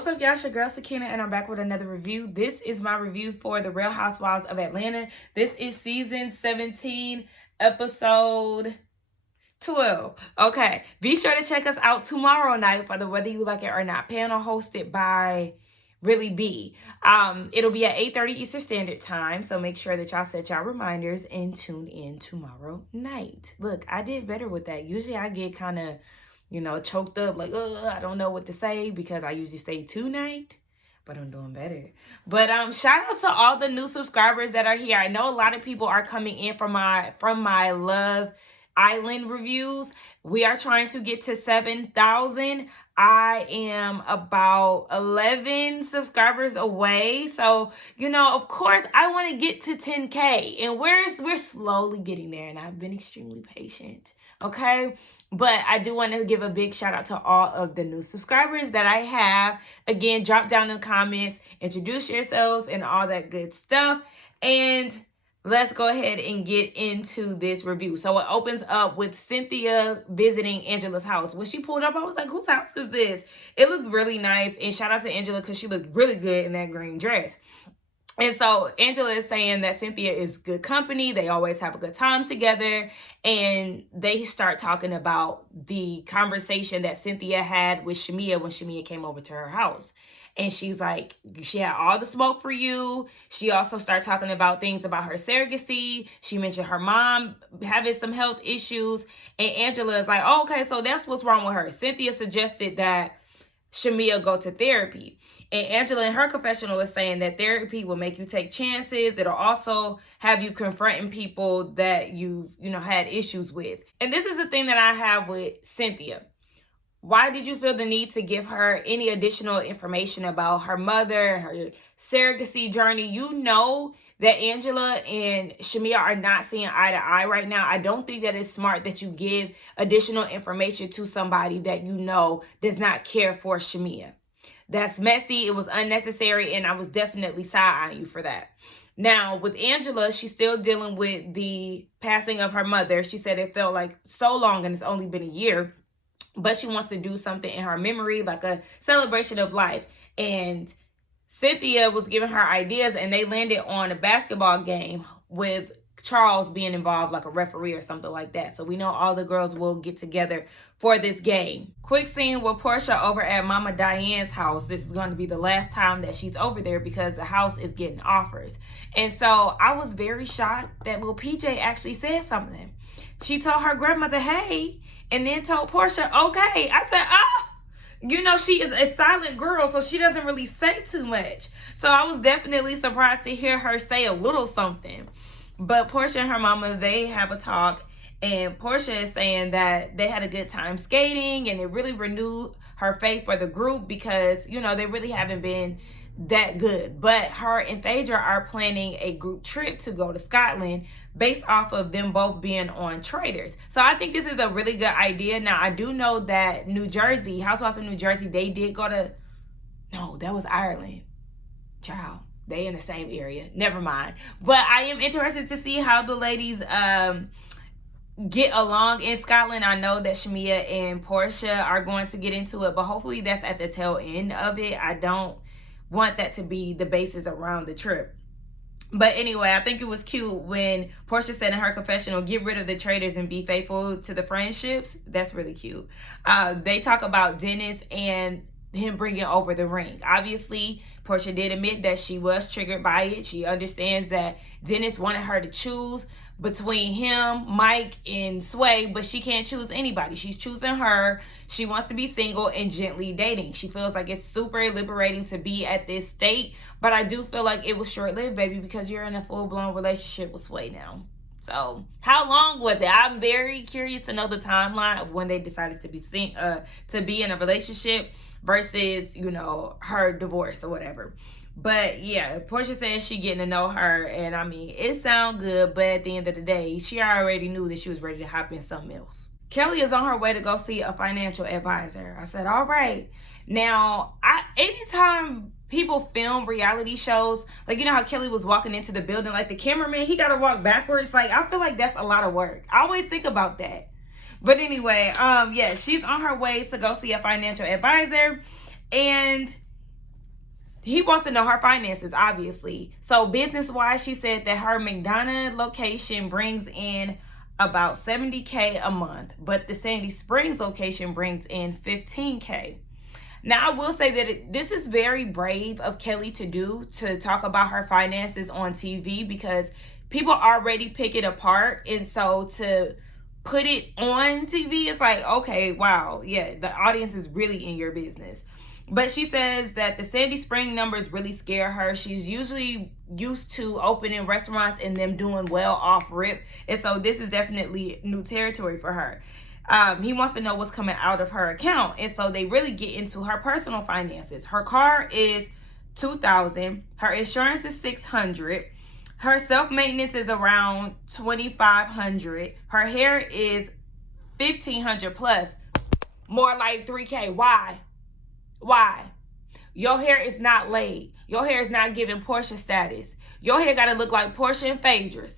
What's up, y'all? It's your girl Sakina, and I'm back with another review. This is my review for The Real Housewives of Atlanta. This is season 17, episode 12. Okay, be sure to check us out tomorrow night for the Whether You Like It or Not panel hosted by Really B. It'll be at 8:30 Eastern Standard Time, so make sure that y'all set y'all reminders and tune in tomorrow night. Look, I did better with that. Usually I get kind of, choked up, like, I don't know what to say because I usually say tonight, but I'm doing better. But shout out to all the new subscribers that are here. I know a lot of people are coming in from my Love Island reviews. We are trying to get to 7,000. I am about 11 subscribers away. So, of course, I want to get to 10K. And we're slowly getting there. And I've been extremely patient. Okay? But I do want to give a big shout out to all of the new subscribers that I have. Again, drop down in the comments, introduce yourselves, and all that good stuff. And let's go ahead and get into this review. So it opens up with Cynthia visiting Angela's house. When she pulled up, I was like, whose house is this? It looked really nice. And shout out to Angela because she looked really good in that green dress. And so Angela is saying that Cynthia is good company. They always have a good time together. And they start talking about the conversation that Cynthia had with Shamia when Shamia came over to her house. And she's like, she had all the smoke for you. She also started talking about things about her surrogacy. She mentioned her mom having some health issues. And Angela is like, oh, okay, so that's what's wrong with her. Cynthia suggested that Shamia go to therapy. And Angela in her confessional is saying that therapy will make you take chances. It'll also have you confronting people that you've, had issues with. And this is the thing that I have with Cynthia. Why did you feel the need to give her any additional information about her mother, her surrogacy journey? You know that Angela and Shamia are not seeing eye to eye right now. I don't think that it's smart that you give additional information to somebody that you know does not care for Shamia. That's messy. It was unnecessary, and I was definitely side-eyeing you for that. Now, with Angela, she's still dealing with the passing of her mother. She said it felt like so long, and it's only been a year. But she wants to do something in her memory, like a celebration of life. And Cynthia was giving her ideas, and they landed on a basketball game with Charles being involved, like a referee or something like that. So we know all the girls will get together for this game. Quick scene with Porsha over at Mama Diane's house. This is going to be the last time that she's over there because the house is getting offers. And so I was very shocked that little PJ actually said something. She told her grandmother, hey, and then told Porsha, okay. I said, she is a silent girl, so she doesn't really say too much. So I was definitely surprised to hear her say a little something. But Porsha and her mama, they have a talk, and Porsha is saying that they had a good time skating, and it really renewed her faith for the group because, they really haven't been that good. But her and Phaedra are planning a group trip to go to Scotland based off of them both being on Traders. So I think this is a really good idea. Now, I do know that New Jersey, Housewives of New Jersey, they did go to, no, that was Ireland. Child, they in the same area. Never mind. But I am interested to see how the ladies get along in Scotland. I know that Shamia and Porsha are going to get into it, but hopefully that's at the tail end of it. I don't want that to be the basis around the trip. But anyway, I think it was cute when Porsha said in her confessional, get rid of the traders and be faithful to the friendships. That's really cute. They talk about Dennis and him bringing over the ring. Obviously, Porsha did admit that she was triggered by it. She understands that Dennis wanted her to choose between him, Mike, and Sway, but she can't choose anybody. She's choosing her. She wants to be single and gently dating. She feels like it's super liberating to be at this state, but I do feel like it was short-lived, baby, because you're in a full-blown relationship with Sway now. So how long was it? I'm very curious to know the timeline of when they decided to be in a relationship versus, her divorce or whatever. But yeah, Porsha says she getting to know her, and I mean, it sounds good, but at the end of the day, she already knew that she was ready to hop in something else. Kelly is on her way to go see a financial advisor. I said, all right. Now, anytime people film reality shows, like, how Kelly was walking into the building, like the cameraman, he got to walk backwards. Like, I feel like that's a lot of work. I always think about that. But anyway, yeah, she's on her way to go see a financial advisor. And he wants to know her finances, obviously. So business-wise, she said that her McDonough location brings in about $70K a month, but the Sandy Springs location brings in $15K. Now, I will say that this is very brave of Kelly to do, to talk about her finances on TV, because people already pick it apart. And so to put it on TV, it's like, okay, wow, yeah, the audience is really in your business. But she says that the Sandy Spring numbers really scare her. She's usually used to opening restaurants and them doing well off rip. And so this is definitely new territory for her. He wants to know what's coming out of her account. And so they really get into her personal finances. Her car is $2,000. Her insurance is $600. Her self-maintenance is around $2,500. Her hair is $1,500 plus. More like $3K. Why? Why? Your hair is not laid. Your hair is not giving Porsha status. Your hair got to look like Porsha and Phaedra's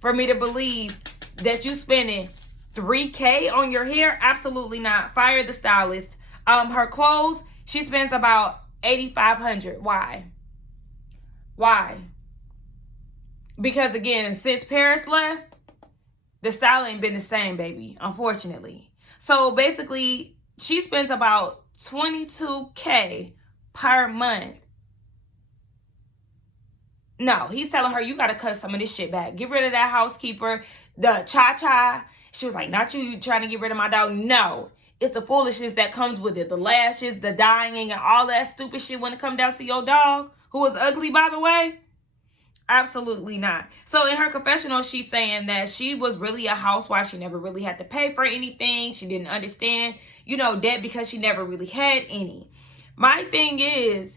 for me to believe that you spending $3K on your hair. Absolutely not. Fire the stylist. Her clothes, she spends about $8,500. Why? Why? Because again, since Paris left, the style ain't been the same, baby, unfortunately. So basically, she spends about $22K per month. No, he's telling her, you got to cut some of this shit back. Get rid of that housekeeper, the cha-cha. She was like, not you trying to get rid of my dog. No, it's the foolishness that comes with it. The lashes, the dyeing, and all that stupid shit when it comes down to your dog, who is ugly, by the way. Absolutely not. So in her confessional, she's saying that she was really a housewife. She never really had to pay for anything. She didn't understand, debt because she never really had any. My thing is,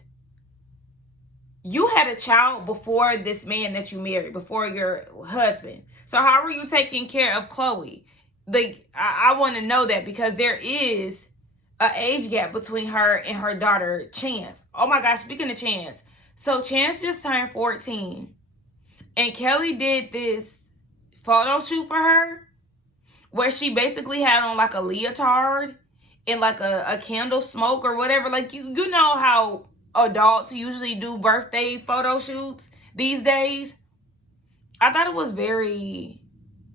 you had a child before this man that you married, before your husband. So how are you taking care of Chloe? Like, I want to know that, because there is an age gap between her and her daughter, Chance. Oh my gosh, speaking of Chance. So Chance just turned 14. And Kelly did this photo shoot for her where she basically had on like a leotard and like a candle smoke or whatever. Like, you know how adults usually do birthday photo shoots these days. I thought it was very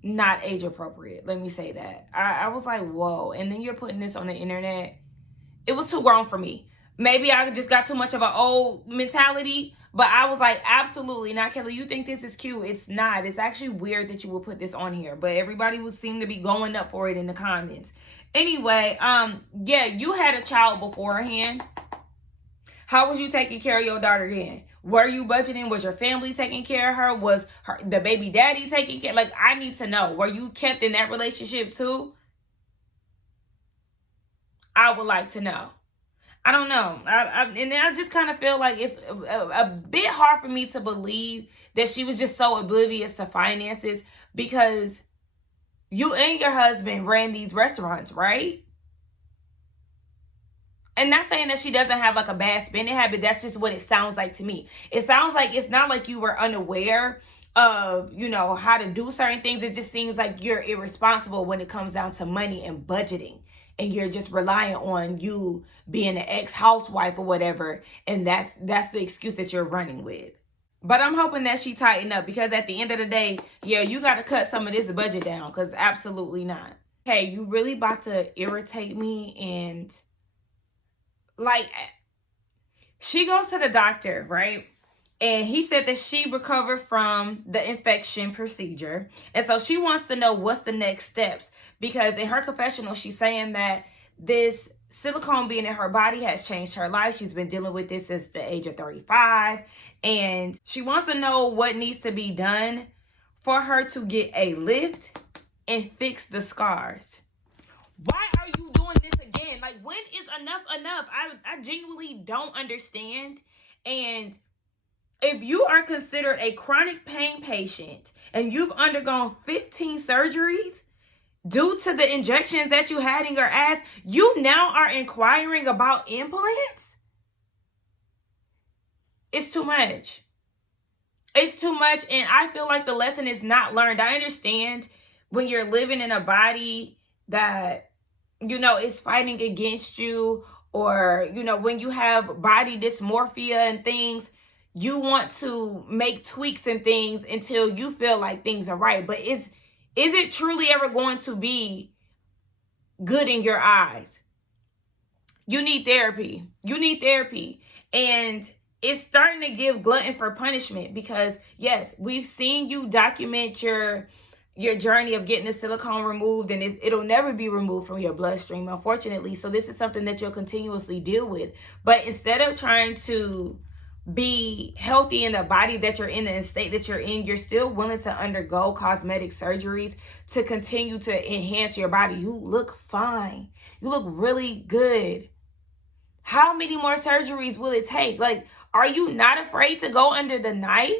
not age appropriate. Let me say that. I was like, whoa. And then you're putting this on the internet. It was too grown for me. Maybe I just got too much of an old mentality, but I was like, absolutely not, Kelly. You think this is cute? It's not. It's actually weird that you would put this on here, but everybody would seem to be going up for it in the comments. Anyway, yeah, you had a child beforehand. How was you taking care of your daughter then? Were you budgeting? Was your family taking care of her? Was the baby daddy taking care? Like, I need to know. Were you kept in that relationship too? I would like to know. I don't know. And I just kind of feel like it's a bit hard for me to believe that she was just so oblivious to finances, because you and your husband ran these restaurants, right? And not saying that she doesn't have like a bad spending habit. That's just what it sounds like to me. It sounds like it's not like you were unaware of, how to do certain things. It just seems like you're irresponsible when it comes down to money and budgeting. And you're just relying on you being an ex-housewife or whatever. And that's the excuse that you're running with. But I'm hoping that she tightened up, because at the end of the day, yeah, you got to cut some of this budget down, because absolutely not. Hey, you really about to irritate me. And like, she goes to the doctor, right? And he said that she recovered from the infection procedure. And so she wants to know what's the next steps. Because in her confessional, she's saying that this silicone being in her body has changed her life. She's been dealing with this since the age of 35. And she wants to know what needs to be done for her to get a lift and fix the scars. Why are you doing this again? Like, when is enough enough? I genuinely don't understand. And if you are considered a chronic pain patient and you've undergone 15 surgeries due to the injections that you had in your ass, you now are inquiring about implants? It's too much. It's too much. And I feel like the lesson is not learned. I understand when you're living in a body that, is fighting against you, or, you know, when you have body dysmorphia and things, you want to make tweaks and things until you feel like things are right. But is it truly ever going to be good in your eyes? You need therapy. You need therapy. And it's starting to give glutton for punishment, because yes, we've seen you document your journey of getting the silicone removed, and it'll never be removed from your bloodstream, unfortunately. So this is something that you'll continuously deal with. But instead of trying to be healthy in the body that you're in and the state that you're in, you're still willing to undergo cosmetic surgeries to continue to enhance your body. You look fine. You look really good. How many more surgeries will it take? Like, are you not afraid to go under the knife?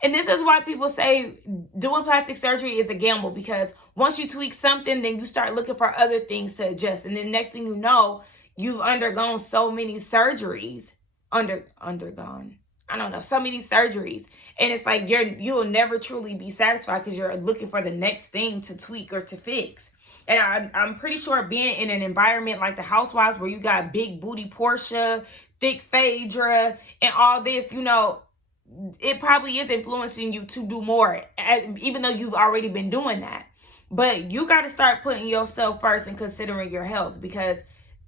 And this is why people say doing plastic surgery is a gamble, because once you tweak something, then you start looking for other things to adjust. And then next thing you know, you've undergone so many surgeries. Undergone. I don't know, so many surgeries. And it's like you'll never truly be satisfied, because you're looking for the next thing to tweak or to fix. And I'm pretty sure being in an environment like the Housewives, where you got big booty Porsha, thick Phaedra, and all this, you know, it probably is influencing you to do more, even though you've already been doing that. But you got to start putting yourself first and considering your health, because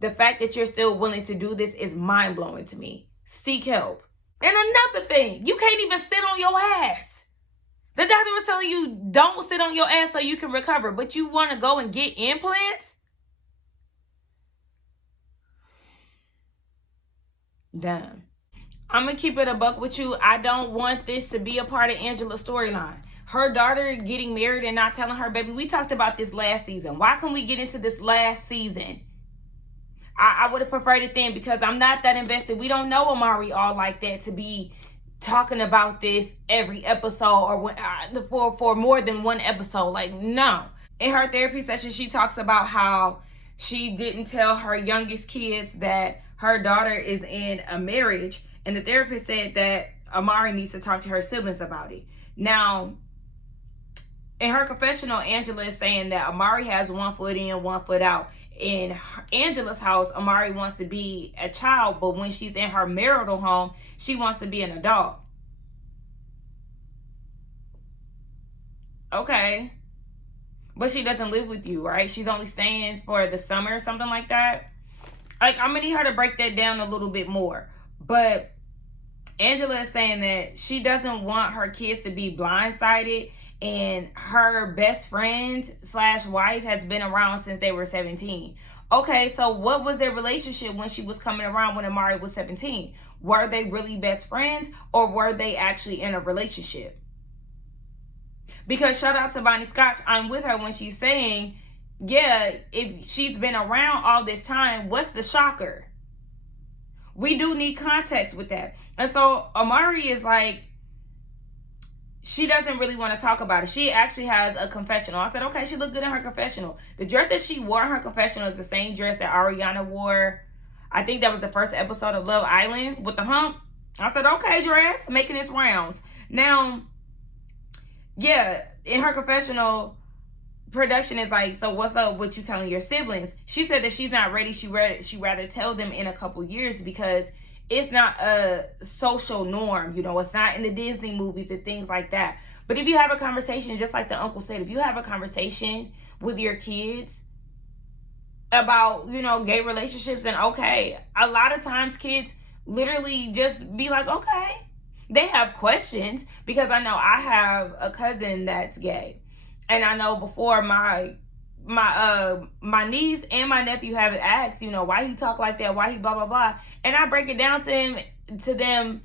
the fact that you're still willing to do this is mind-blowing to me. Seek help. And another thing, you can't even sit on your ass. The doctor was telling you don't sit on your ass so you can recover, but you want to go and get implants? Damn. I'm going to keep it a buck with you. I don't want this to be a part of Angela's storyline. Her daughter getting married and not telling her baby. We talked about this last season. Why can we get into this last season? I would have preferred it then, because I'm not that invested. We don't know Amari all like that to be talking about this every episode, or for more than one episode. Like, no. In her therapy session, she talks about how she didn't tell her youngest kids that her daughter is in a marriage, and the therapist said that Amari needs to talk to her siblings about it. Now, in her confessional, Angela is saying that Amari has 1 foot in, 1 foot out. In Angela's house, Amari wants to be a child, but when she's in her marital home, she wants to be an adult. Okay. But she doesn't live with you, right? She's only staying for the summer or something like that. Like, I'm going to need her to break that down a little bit more. But Angela is saying that she doesn't want her kids to be blindsided, and her best friend / wife has been around since they were 17. Okay, so what was their relationship when she was coming around when Amari was 17? Were they really best friends, or were they actually in a relationship? Because shout out to Bonnie Scotch, I'm with her when she's saying, yeah, if she's been around all this time, what's the shocker? We do need context with that. And so Amari is like, she doesn't really want to talk about it. She actually has a confessional. I said, okay, she looked good in her confessional. The dress that she wore in her confessional is the same dress that Ariana wore. I think that was the first episode of Love Island with the hump. I said, okay, dress, making its rounds. Now, yeah, in her confessional, production is like, so what's up with you telling your siblings? She said that she's not ready. She rather tell them in a couple years, because it's not a social norm, you know, it's not in the Disney movies and things like that. But if you have a conversation, just like the uncle said, if you have a conversation with your kids about, you know, gay relationships, and okay, a lot of times kids literally just be like, okay. They have questions, because I know I have a cousin that's gay. And I know before my niece and my nephew have asked, you know, why he talk like that, why he blah blah blah, and I break it down to them,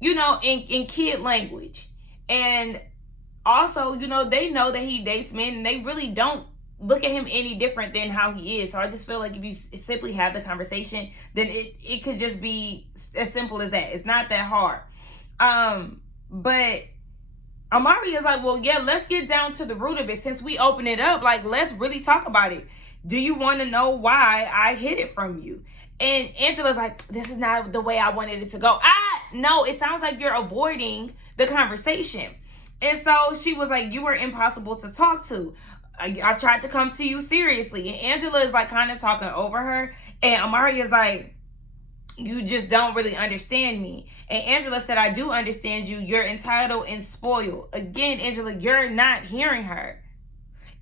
you know, in kid language. And also, you know, they know that he dates men, and they really don't look at him any different than how he is. So I just feel like if you simply have the conversation, then it could just be as simple as that. It's not that hard. But Amari is like, well, yeah, let's get down to the root of it. Since we open it up, like, let's really talk about it. Do you want to know why I hid it from you? And Angela's like, this is not the way I wanted it to go. No, it sounds like you're avoiding the conversation. And so she was like, you were impossible to talk to. I tried to come to you seriously. And Angela is like kind of talking over her. And Amari is like, you just don't really understand me. And Angela said, I do understand you. You're entitled and spoiled. Again, Angela, you're not hearing her.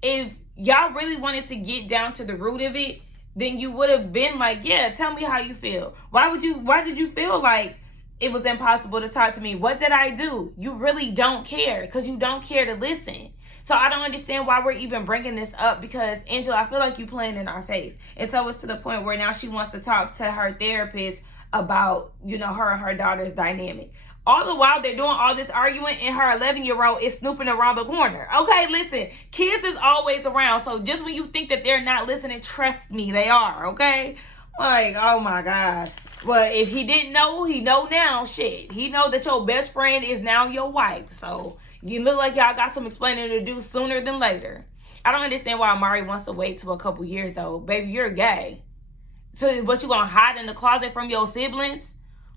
If y'all really wanted to get down to the root of it, then you would have been like, yeah, tell me how you feel. Why did you feel like it was impossible to talk to me? What did I do? You really don't care, because you don't care to listen. So I don't understand why we're even bringing this up, because Angela, I feel like you playing in our face. And so it's to the point where now she wants to talk to her therapist about, her and her daughter's dynamic. All the while they're doing all this arguing, and her 11-year-old is snooping around the corner. Okay, listen, kids is always around. So just when you think that they're not listening, trust me, they are, okay? Like, oh my gosh. Well, if he didn't know, he know now. Shit, he know that your best friend is now your wife. So you look like y'all got some explaining to do sooner than later. I don't understand why Amari wants to wait till a couple years, though. Baby, you're gay. So what, you gonna hide in the closet from your siblings?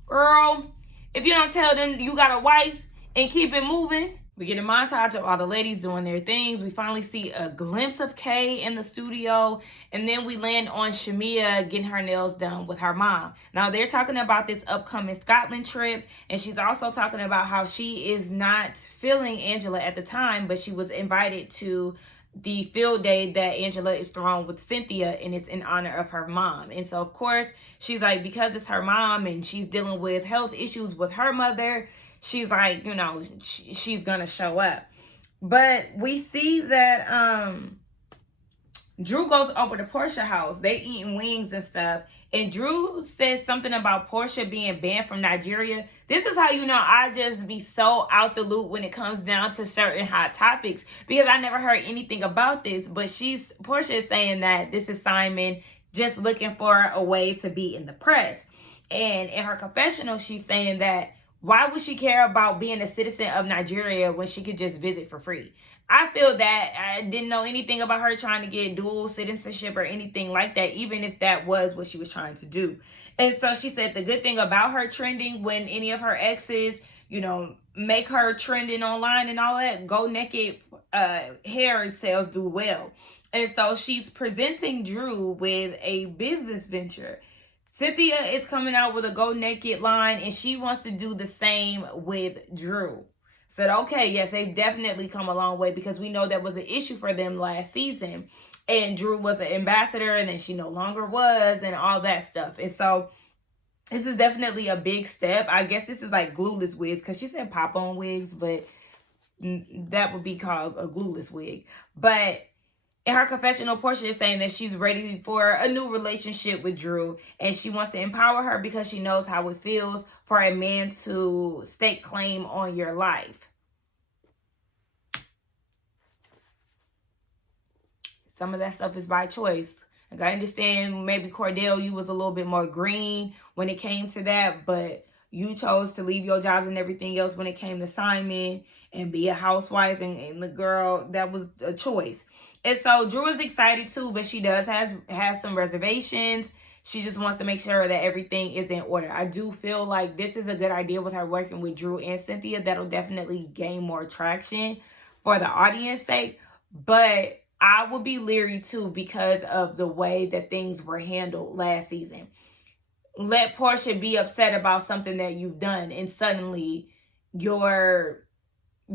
Girl, if you don't tell them you got a wife and keep it moving. We get a montage of all the ladies doing their things. We finally see a glimpse of Kay in the studio. And then we land on Shamia getting her nails done with her mom. Now, they're talking about this upcoming Scotland trip. And she's also talking about how she is not feeling Angela at the time, but she was invited to the field day that Angela is throwing with Cynthia, and it's in honor of her mom. And so, of course, she's like, because it's her mom and she's dealing with health issues with her mother, she's like, she's gonna show up. But we see that Drew goes over to Porsha house. They eating wings and stuff. And Drew says something about Porsha being banned from Nigeria. This is how I just be so out the loop when it comes down to certain hot topics, because I never heard anything about this. But Porsha is saying that this is Simon just looking for a way to be in the press. And in her confessional, she's saying that why would she care about being a citizen of Nigeria when she could just visit for free? I feel that I didn't know anything about her trying to get dual citizenship or anything like that, even if that was what she was trying to do. And so she said the good thing about her trending, when any of her exes, make her trending online and all that, go naked hair sales do well. And so she's presenting Drew with a business venture. Cynthia is coming out with a go naked line, and she wants to do the same with Drew. Said, okay, yes, they've definitely come a long way, because we know that was an issue for them last season. And Drew was an ambassador, and then she no longer was, and all that stuff. And so this is definitely a big step. I guess this is like glueless wigs, because she said pop-on wigs, but that would be called a glueless wig. But in her confessional, Porsha is saying that she's ready for a new relationship with Drew, and she wants to empower her because she knows how it feels for a man to stake claim on your life. Some of that stuff is by choice. Like, I understand maybe Cordell, you was a little bit more green when it came to that, but you chose to leave your jobs and everything else when it came to Simon and be a housewife, and the girl, that was a choice. And so Drew is excited too, but she does have some reservations. She just wants to make sure that everything is in order. I do feel like this is a good idea with her working with Drew and Cynthia. That'll definitely gain more traction for the audience sake. But I would be leery too, because of the way that things were handled last season. Let Porsha be upset about something that you've done, and suddenly your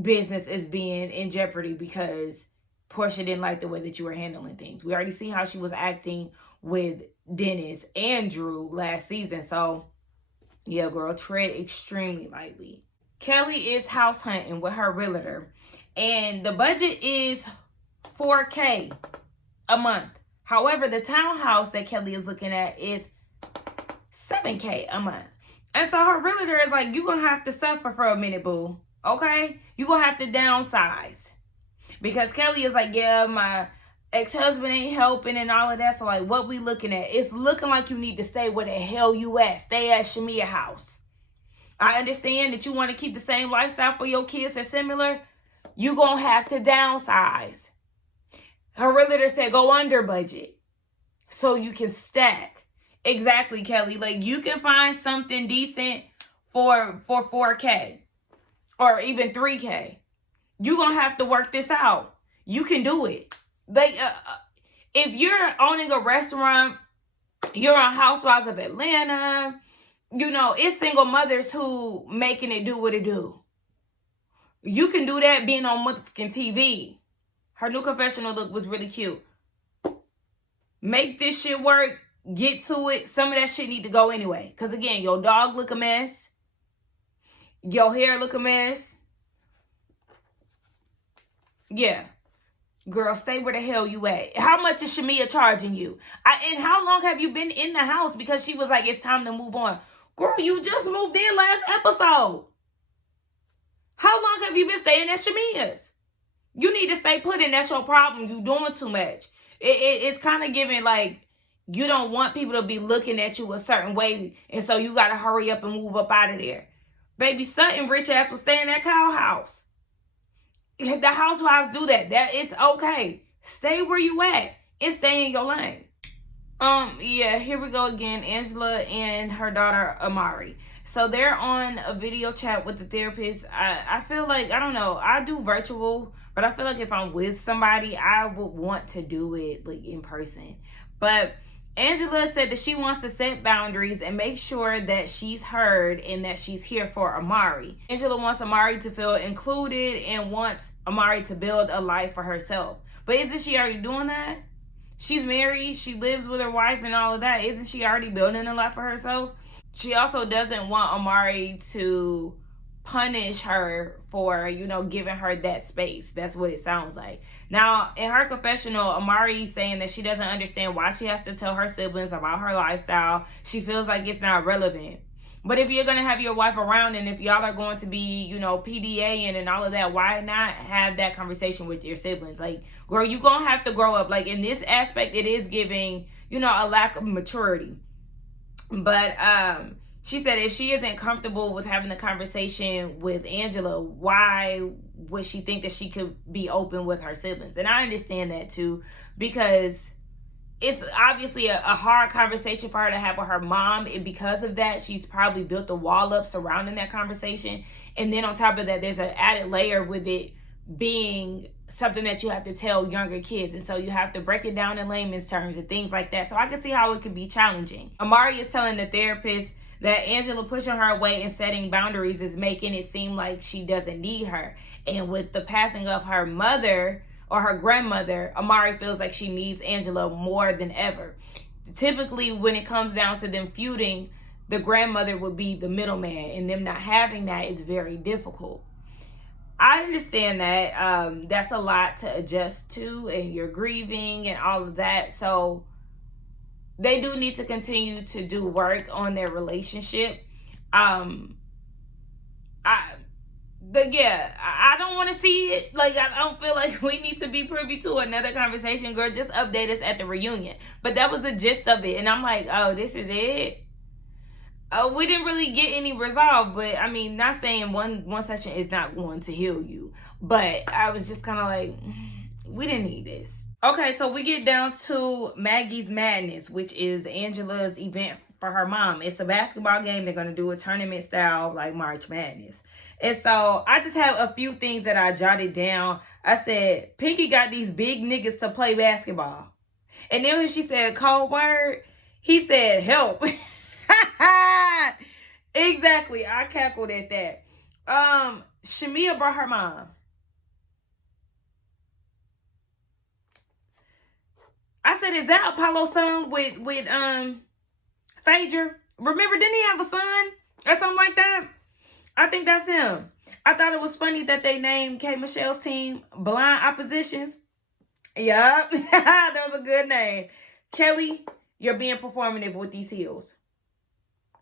business is being in jeopardy because Porsha didn't like the way that you were handling things. We already see how she was acting with Dennis and Drew last season. So, yeah, girl, tread extremely lightly. Kelly is house hunting with her realtor, and the budget is $4K a month. However, the townhouse that Kelly is looking at is $7K a month. And so her realtor is like, you're going to have to suffer for a minute, boo. Okay? You're going to have to downsize. Because Kelly is like, yeah, my ex-husband ain't helping and all of that. So, like, what we looking at? It's looking like you need to stay where the hell you at. Stay at Shamia house. I understand that you want to keep the same lifestyle for your kids are similar. You're going to have to downsize. Her realtor said go under budget so you can stack. Exactly, Kelly. Like, you can find something decent for $4K or even $3K. You're going to have to work this out. You can do it. Like, if you're owning a restaurant You're on Housewives of Atlanta. You know, it's single mothers who making it do what it do. You can do that being on motherfucking TV. Her new confessional look was really cute. Make this shit work. Get to it. Some of that shit need to go anyway. Because again, your dog look a mess. Your hair look a mess. Yeah. Girl, stay where the hell you at. How much is Shamia charging you? And how long have you been in the house? Because she was like, it's time to move on. Girl, you just moved in last episode. How long have you been staying at Shamia's? You need to stay put in. That's your problem. You doing too much. It's kind of giving like you don't want people to be looking at you a certain way. And so you got to hurry up and move up out of there. Baby, Sutton rich ass was staying at Kyle house. The housewives do that. That it's okay. Stay where you at and stay in your lane. Yeah, here we go again. Angela and her daughter Amari. So they're on a video chat with the therapist. I feel like, I don't know, I do virtual, but I feel like if I'm with somebody, I would want to do it like in person. But Angela said that she wants to set boundaries and make sure that she's heard and that she's here for Amari. Angela wants Amari to feel included and wants Amari to build a life for herself. But isn't she already doing that? She's married. She lives with her wife and all of that. Isn't she already building a life for herself? She also doesn't want Amari to punish her for, you know, giving her that space. That's what it sounds like. Now, in her confessional, Amari's saying that she doesn't understand why she has to tell her siblings about her lifestyle. She feels like it's not relevant. But if you're going to have your wife around and if y'all are going to be, you know, PDAing and all of that, why not have that conversation with your siblings? Like, girl, you're going to have to grow up. Like, in this aspect, it is giving, you know, a lack of maturity. But she said if she isn't comfortable with having a conversation with Angela, why would she think that she could be open with her siblings? And I understand that too, because it's obviously a hard conversation for her to have with her mom. And because of that, she's probably built a wall up surrounding that conversation. And then on top of that, there's an added layer with it being something that you have to tell younger kids. And so you have to break it down in layman's terms and things like that. So I can see how it could be challenging. Amari is telling the therapist that Angela pushing her away and setting boundaries is making it seem like she doesn't need her. And with the passing of her mother or her grandmother, Amari feels like she needs Angela more than ever. Typically, when it comes down to them feuding, the grandmother would be the middleman, and them not having that is very difficult. I understand that that's a lot to adjust to, and you're grieving and all of that. So they do need to continue to do work on their relationship. I don't want to see it. Like, I don't feel like we need to be privy to another conversation. Girl, just update us at the reunion. But that was the gist of it. And I'm like, oh, this is it? We didn't really get any resolve. But, I mean, not saying one session is not going to heal you. But I was just kind of like, we didn't need this. Okay, so we get down to Maggie's Madness, which is Angela's event for her mom. It's a basketball game. They're going to do a tournament style like March Madness. And so I just have a few things that I jotted down. I said, Pinky got these big niggas to play basketball. And then when she said cold word, he said help. Exactly. I cackled at that. Shamia brought her mom. I said, is that Apollo's son with Phaedra? Remember, didn't he have a son or something like that? I think that's him. I thought it was funny that they named K. Michelle's team Blind Oppositions. Yup. That was a good name. Kelly, you're being performative with these heels.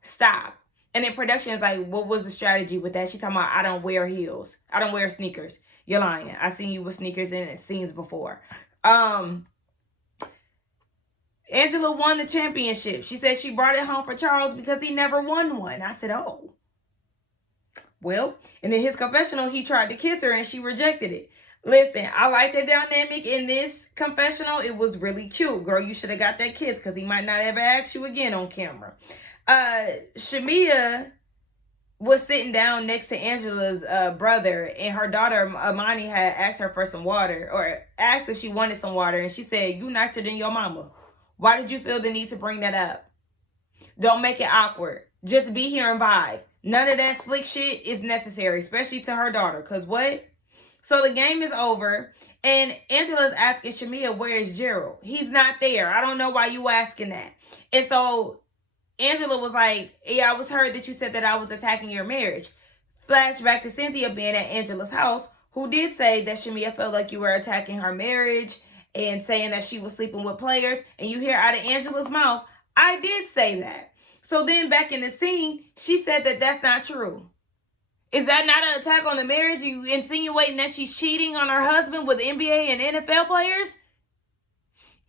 Stop. And then production is like, what was the strategy with that? She talking about, I don't wear heels. I don't wear sneakers. You're lying. I seen you with sneakers in scenes before. Angela won the championship. She said she brought it home for Charles because he never won one. I said, oh. Well, and in his confessional, he tried to kiss her and she rejected it. Listen, I like the dynamic in this confessional. It was really cute. Girl, you should have got that kiss because he might not ever ask you again on camera. Shamia was sitting down next to Angela's brother, and her daughter, Amani, had asked her for some water, or asked if she wanted some water, and she said, you nicer than your mama. Why did you feel the need to bring that up? Don't make it awkward. Just be here and vibe. None of that slick shit is necessary, especially to her daughter. Because what? So the game is over. And Angela's asking Shamea, where is Gerald? He's not there. I don't know why you asking that. And so Angela was like, yeah, I was heard that you said that I was attacking your marriage. Flashback to Cynthia being at Angela's house, who did say that Shamea felt like you were attacking her marriage and saying that she was sleeping with players. And you hear out of Angela's mouth, I did say that. So then back in the scene, she said that that's not true. Is that not an attack on the marriage? You insinuating that she's cheating on her husband with NBA and NFL players?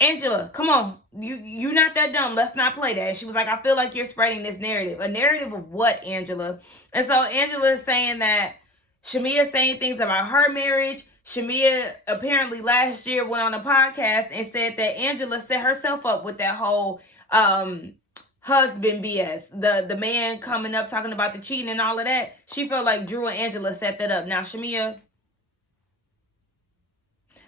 Angela, come on. You're not that dumb. Let's not play that. She was like, I feel like you're spreading this narrative. A narrative of what, Angela? And so Angela is saying that Shamea is saying things about her marriage. Shamea apparently last year went on a podcast and said that Angela set herself up with that whole husband BS. The man coming up talking about the cheating and all of that. She felt like Drew and Angela set that up. Now, Shamea,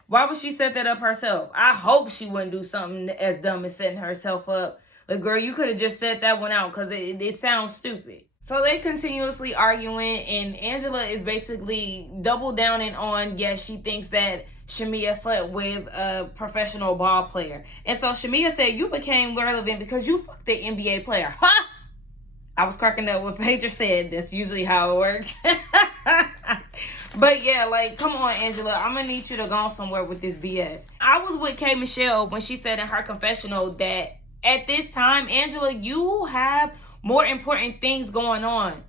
why would she set that up herself? I hope she wouldn't do something as dumb as setting herself up. Like, girl, you could have just set that one out because it sounds stupid. So they continuously arguing, and Angela is basically double downing on, yes, she thinks that Shamea slept with a professional ball player. And so Shamea said, you became relevant because you fucked the NBA player. Huh? I was cracking up when Phaedra said that's usually how it works. But yeah, like, come on, Angela. I'm going to need you to go somewhere with this BS. I was with K. Michelle when she said in her confessional that at this time, Angela, you have more important things going on.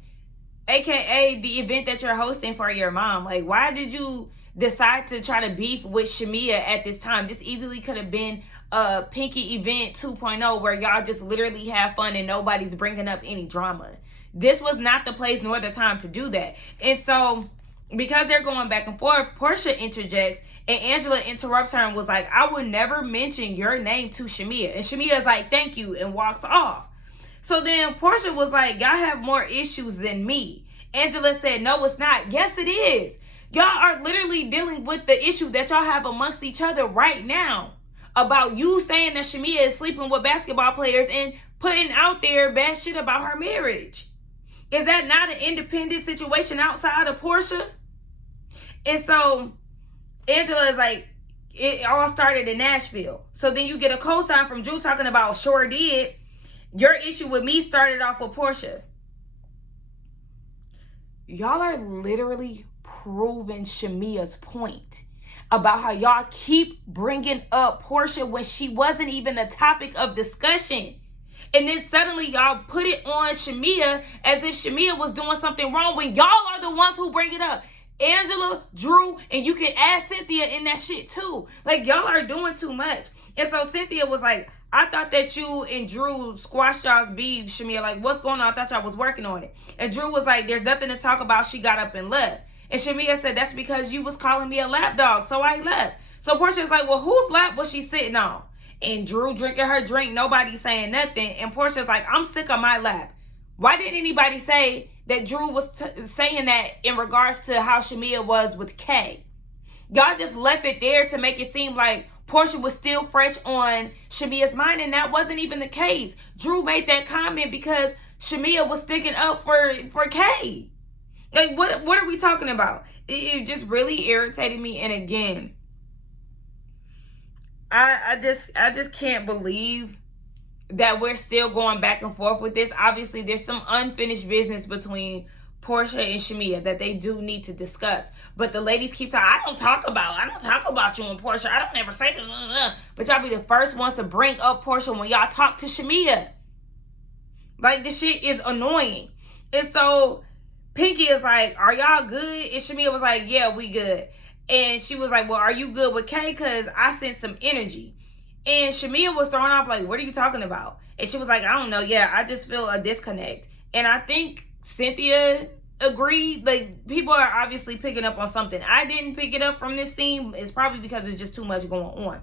AKA the event that you're hosting for your mom. Like, why did you decide to try to beef with Shamea at this time? This easily could have been a Pinky event 2.0 where y'all just literally have fun and nobody's bringing up any drama. This was not the place nor the time to do that. And so, because they're going back and forth, Porsha interjects and Angela interrupts her and was like, I would never mention your name to Shamea. And Shamea is like, thank you, and walks off. So then Porsha was like, y'all have more issues than me. Angela said, no, it's not. Yes, it is. Y'all are literally dealing with the issue that y'all have amongst each other right now about you saying that Shamea is sleeping with basketball players and putting out there bad shit about her marriage. Is that not an independent situation outside of Porsha? And so Angela is like, it all started in Nashville. So then you get a cosign from Drew talking about sure did. Your issue with me started off with Porsha. Y'all are literally proving Shamea's point about how y'all keep bringing up Porsha when she wasn't even the topic of discussion. And then suddenly y'all put it on Shamea as if Shamea was doing something wrong when y'all are the ones who bring it up. Angela, Drew, and you can add Cynthia in that shit too. Like, y'all are doing too much. And so Cynthia was like, I thought that you and Drew squashed y'all's beef, Shamea. Like, what's going on? I thought y'all was working on it. And Drew was like, there's nothing to talk about. She got up and left. And Shamea said, that's because you was calling me a lap dog, so I left. So Porsha's like, well, whose lap was she sitting on? And Drew drinking her drink, nobody saying nothing. And Porsha's like, I'm sick of my lap. Why didn't anybody say that Drew was saying that in regards to how Shamea was with Kay? Y'all just left it there to make it seem like Porsha was still fresh on Shamea's mind, and that wasn't even the case. Drew made that comment because Shamea was sticking up for Kay. Like, what are we talking about? It just really irritated me. And again, I just can't believe that we're still going back and forth with this. Obviously, there's some unfinished business between Porsha and Shamea that they do need to discuss. But the ladies keep talking, I don't talk about you and Porsha. I don't ever say that. But y'all be the first ones to bring up Porsha when y'all talk to Shamea. Like, this shit is annoying. And so Pinky is like, are y'all good? And Shamea was like, yeah, we good. And she was like, well, are you good with Kay? Because I sent some energy. And Shamea was thrown off like, what are you talking about? And she was like, I don't know. Yeah, I just feel a disconnect. And I think Cynthia agreed. Like, people are obviously picking up on something. I didn't pick it up from this scene. It's probably because there's just too much going on.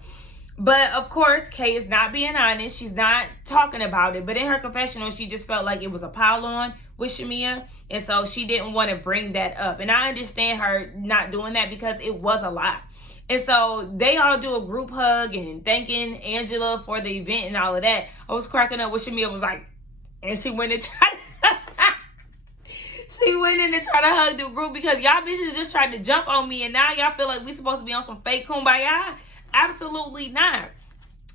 But of course, Kay is not being honest. She's not talking about it. But in her confessional, she just felt like it was a pile on with Shamea. And so she didn't want to bring that up. And I understand her not doing that because it was a lot. And so they all do a group hug and thanking Angela for the event and all of that. I was cracking up when Shamia was like, and she went and tried to, she went in and tried to hug the group because y'all bitches just tried to jump on me and now y'all feel like we supposed to be on some fake kumbaya. Absolutely not.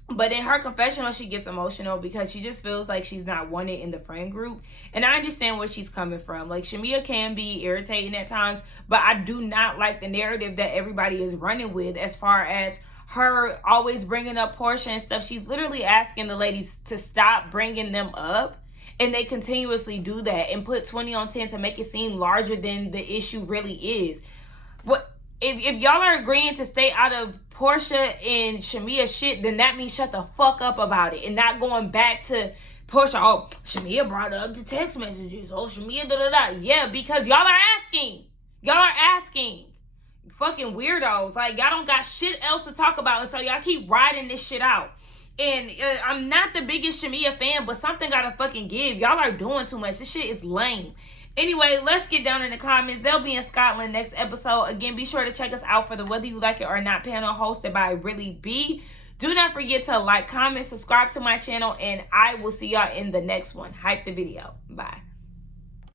But in her confessional, she gets emotional because she just feels like she's not wanted in the friend group. And I understand where she's coming from. Like, Shamia can be irritating at times, but I do not like the narrative that everybody is running with as far as her always bringing up Porsha and stuff. She's literally asking the ladies to stop bringing them up. And they continuously do that and put 20 on 10 to make it seem larger than the issue really is. What if y'all are agreeing to stay out of Porsha and Shamia shit, then that means shut the fuck up about it and not going back to Porsha. Oh, Shamia brought up the text messages. Oh, Shamia da-da-da. Yeah, because y'all are asking. Y'all are asking. Fucking weirdos. Like, y'all don't got shit else to talk about, and so y'all keep riding this shit out. And I'm not the biggest Shamia fan, but something gotta fucking give. Y'all are doing too much. This shit is lame. Anyway, let's get down in the comments. They'll be in Scotland next episode. Again, be sure to check us out for the Whether You Like It or Not panel hosted by Really B. Do not forget to like, comment, subscribe to my channel, and I will see y'all in the next one. Hype the video. Bye.